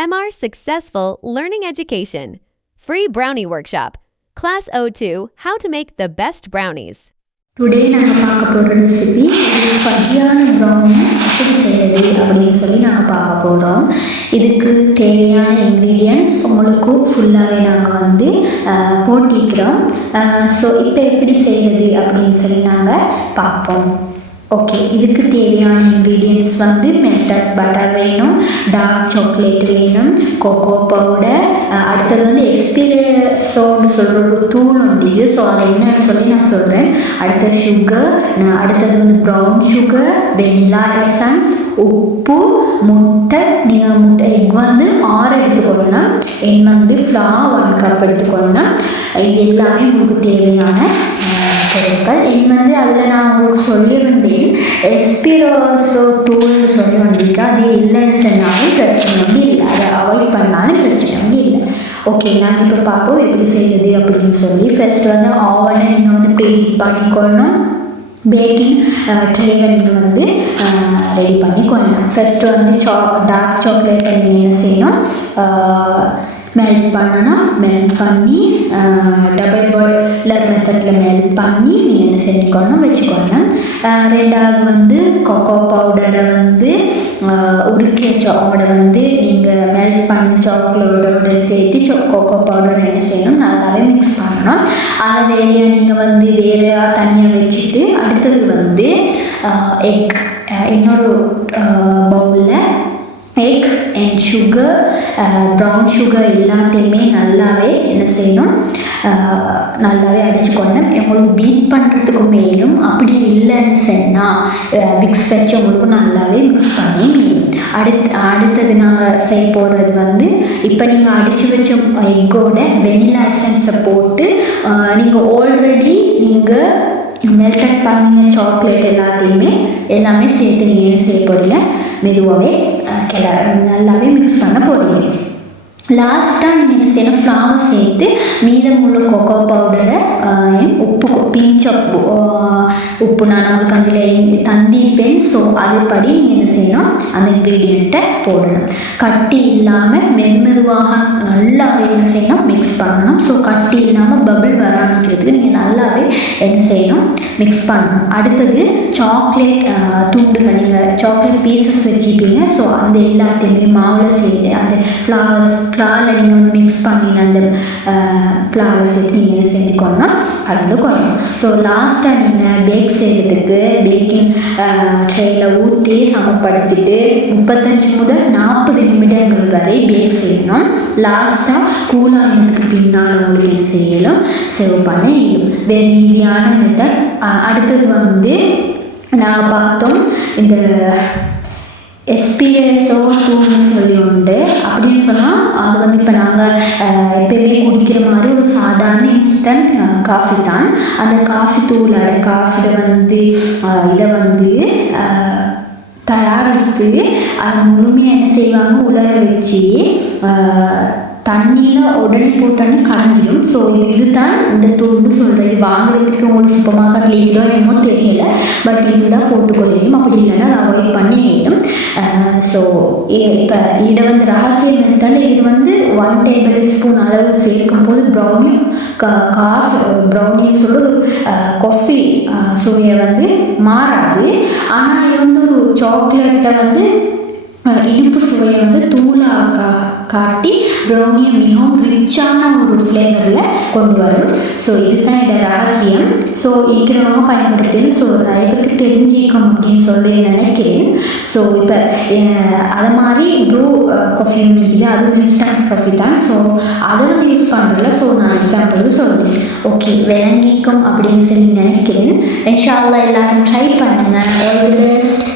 MR Successful Learning Education. Free Brownie Workshop. Class O2 How to Make the Best Brownies. Today நாங்கள் பார்க்க போகிற recipe ஃபஜ்ஜியான brownie எப்படி செய்கிறது அப்படின்னு சொல்லி நாங்கள் பார்க்க போகிறோம். இதுக்கு தேவையான இன்க்ரீடியன்ட்ஸ் உங்களுக்கு ஃபுல்லாகவே நாங்கள் போட்டிக்கிறோம். ஸோ இப்போ எப்படி செய்கிறது அப்படின்னு சொல்லி நாங்கள் பார்ப்போம். ஓகே, இதுக்கு தேவையான இன்க்ரீடியன்ட்ஸ் மெல்டட் பட்டர் வேணும், டார்க் சாக்லேட் வேணும், கொக்கோ பவுடர், அடுத்தது எக்ஸ்பீரியன்ஸோன்னு சொல்கிற ஒரு தூள் உண்டு. ஸோ அதை என்னன்னு சொல்லி நான் சொல்கிறேன். அடுத்தது சுகர், அடுத்தது ப்ரௌன் சுகர், வெனிலா எசன்ஸ், உப்பு, முட்டை. நீங்கள் முட்டை எக் 6 எடுத்துக்கொள்ளணும். எண் ஃப்ளார் 1 கப் எடுத்துக்கொள்ளணும். இது எல்லாமே உங்களுக்கு தேவையான பொருட்கள். அதில் நான் உங்களுக்கு சொல்லியிருந்தேன் எஸ்பிரோசோ தூள்னு சொல்லி வந்திருக்கு. அது இல்லைன்னு சொன்னாலும் பிரச்சனை வந்து இல்லை, அதை அவாய்ட் பண்ணாலும் பிரச்சனை வந்து இல்லை. ஓகே, நாங்கள் இப்போ பார்ப்போம் எப்படி செய்யுது அப்படின்னு சொல்லி. ஃபர்ஸ்ட் ஓவனை நீங்கள் ப்ரீஹீட் பண்ணிக்கொள்ளணும். பேக்கிங் ட்ரேவை நீங்கள் ரெடி பண்ணிக்கொள்ளணும். ஃபர்ஸ்ட்டு டார்க் சாக்லேட்டை நீங்கள் என்ன செய்யணும், மெல்ட் பண்ணணும். மெல்ட் பண்ணி டபுள் பாய்லர் மெத்தடில் மெல்ட் பண்ணி நீங்கள் என்ன செஞ்சுக்கணும், வச்சுக்கணும். ரெண்டாவது கொக்கோ பவுடரை உருக்கிய சாக்கோட நீங்கள் மெல்ட் பண்ணி சாக்லேட்டோட சேர்த்து கொக்கோ பவுடரை என்ன செய்யணும், நல்லாவே மிக்ஸ் பண்ணணும். அதை வேலையாக நீங்கள் வேறு தனியாக வச்சுட்டு அடுத்தது எக் இன்னொரு பவுலில் egg and sugar, brown sugar எல்லாத்தையுமே நல்லாவே என்ன செய்யணும், நல்லாவே அடிச்சுக்கொள்ளணும். உங்களுக்கு பீட் பண்ணுறதுக்கு மேலும் அப்படி இல்லைன்னு சொன்னால் மிக்ஸ் வச்சு உங்களுக்கு நல்லாவே மிக்ஸ் பண்ணி மேலும் அடுத்தது நாங்கள் செய்ய போகிறது இப்போ நீங்கள் அடித்து வச்ச எக்கோட வெனிலா எசன்ஸை போட்டு நீங்கள் ஆல்ரெடி நீங்கள் மெல்டட் பண்ணின சாக்லேட் எல்லாமே சேர்த்து நீங்கள் என்ன செய்ய போகிறீங்க, மெதுவாகவே நல்லாவே மிக்ஸ் பண்ண போகிறீங்க. லாஸ்ட்டாக நீங்கள் என்ன செய்யணும், ஃப்ளாவர் சேர்த்து மீதமுள்ள கொக்கோ பவுடரை உப்பு பிஞ்ச் உப்பு நான் உங்களுக்கு அதில் தந்திப்பேன். ஸோ அதுபடி நீங்கள் என்ன செய்யணும், அந்த இன்க்ரீடியண்ட்டை போடணும். கட்டி இல்லாமல் மெதுவாக நல்லாவே என்ன செய்யணும், மிக்ஸ் பண்ணணும். ஸோ கட்டி இல்லாமல் பபிள் வராமிக்கிறதுக்கு நீங்கள் நல்லாவே என்ன செய்யணும், மிக்ஸ் பண்ணணும். அடுத்தது சாக்லேட் துண்டுகள், நீங்கள் சாக்லேட் பீசஸ் வச்சுப்பீங்க. ஸோ அந்த எல்லாத்தையுமே மாவில் சேர்த்து அந்த ஃப்ளாரில் நீங்கள் மிக்ஸ் பண்ணி அந்த ஃப்ளாரை சேர்த்து நீங்கள் என்ன செஞ்சுக்கணும், அது குறையும். ஸோ லாஸ்ட்டாக நீங்கள் பேக் செய்கிறதுக்கு பேக்கிங் ட்ரேயில் ஊற்றி சமப்படுத்திட்டு 35 முதல் 40 நிமிடங்கள் வரை பேக் செய்யணும். லாஸ்ட்டாக கூலானதுக்கு பின்னால் உங்களுக்கு என்ன செய்யணும், சேவ் பண்ண வேறு ஈஸியான மெத்தட். அடுத்தது நாங்கள் பார்த்தோம் இந்த எஸ்பிரெஸோ தூள்னு சொல்லி உண்டு. அப்படின்னு சொன்னால் அது இப்போ நாங்கள் எப்பயுமே குடிக்கிற மாதிரி ஒரு சாதாரண இன்ஸ்டன்ட் காஃபி தான். அந்த காஃபி தூளோட காஃபியில் இதை தயாரித்து அதை முழுமையாக என்ன செய்வாங்க, உலர வச்சு தண்ணியில் உடனே போட்டோன்னே கரைஞ்சிடும். ஸோ இதுதான் இந்த தூள்னு சொல்கிறது. வாங்குறதுக்கு உங்களுக்கு சூப்பர் மார்க்கெட்டில் இதோ என்னமோ தெரியல, பட் இதுதான் போட்டுக்கொள்ளையும். அப்படி இல்லைன்னா அதை அவாய்ட் பண்ணி ஆகிடும். ஸோ இப்போ இதை ரகசிய மெத்தட். இது 1 டேபிள் ஸ்பூன் அளவு சேர்க்கும் போது ப்ரௌனி ப்ரௌனின்னு சொல்லி காஃபி சுவையை மாறாது. ஆனால் இது ஒரு சாக்லேட்டை இனிப்பு சுவையை தூளாக காட்டி ப்ரௌனியை மிகவும் ரிச்சான ஒரு ஃப்ளேவரில் கொண்டு வரும். ஸோ இதுதான் என்னோட ரகசியம். ஸோ இருக்கிறவங்க பயன்படுத்துன்னு ஸோ நிறைய பேருக்கு தெரிஞ்சிக்கும் அப்படின்னு சொல்லி நினைக்கிறேன். ஸோ இப்போ அது மாதிரி ப்ரூ காஃபி இருக்குது, அதுவும் இன்ஸ்டன்ட் காஃபி தான். ஸோ அதை யூஸ் பண்ணுறல. ஸோ நான் எக்ஸாம்பிளுக்கு சொல்கிறேன். ஓகே, விளங்கிக்கும் அப்படின்னு சொல்லி நினைக்கிறேன். இன்ஷா அல்லாஹ் எல்லாரும் ட்ரை பண்ணுங்கள். All the best.